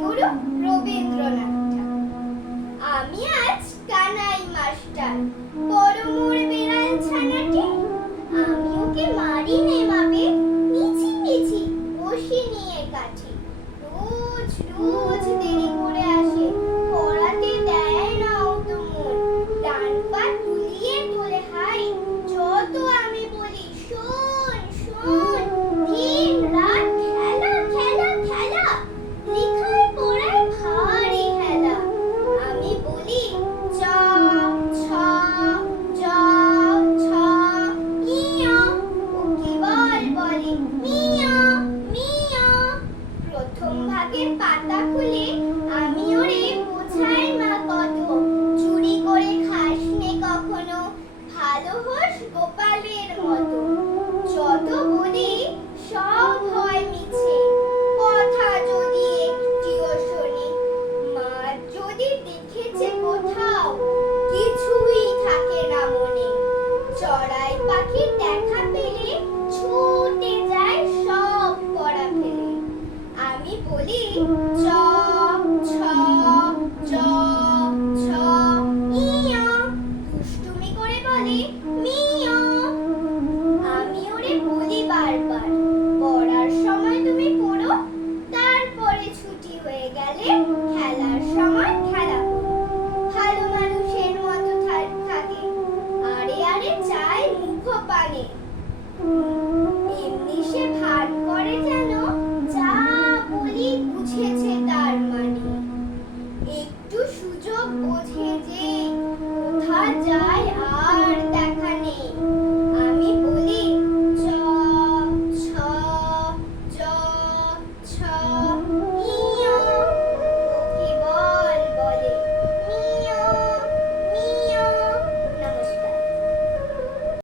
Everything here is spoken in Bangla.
কবিগুরু রবীন্দ্রনাথ আমি আজ কানাই মাস্টার। পাতা খুলে আমি ওরে বোঝাই মা কত। চুরি করে খাস কখনো। ভালো হোস গোপালের মতো। এমনি সে করে যেন যা বুঝেছে তার মানে। একটু সুযোগ বোঝে যে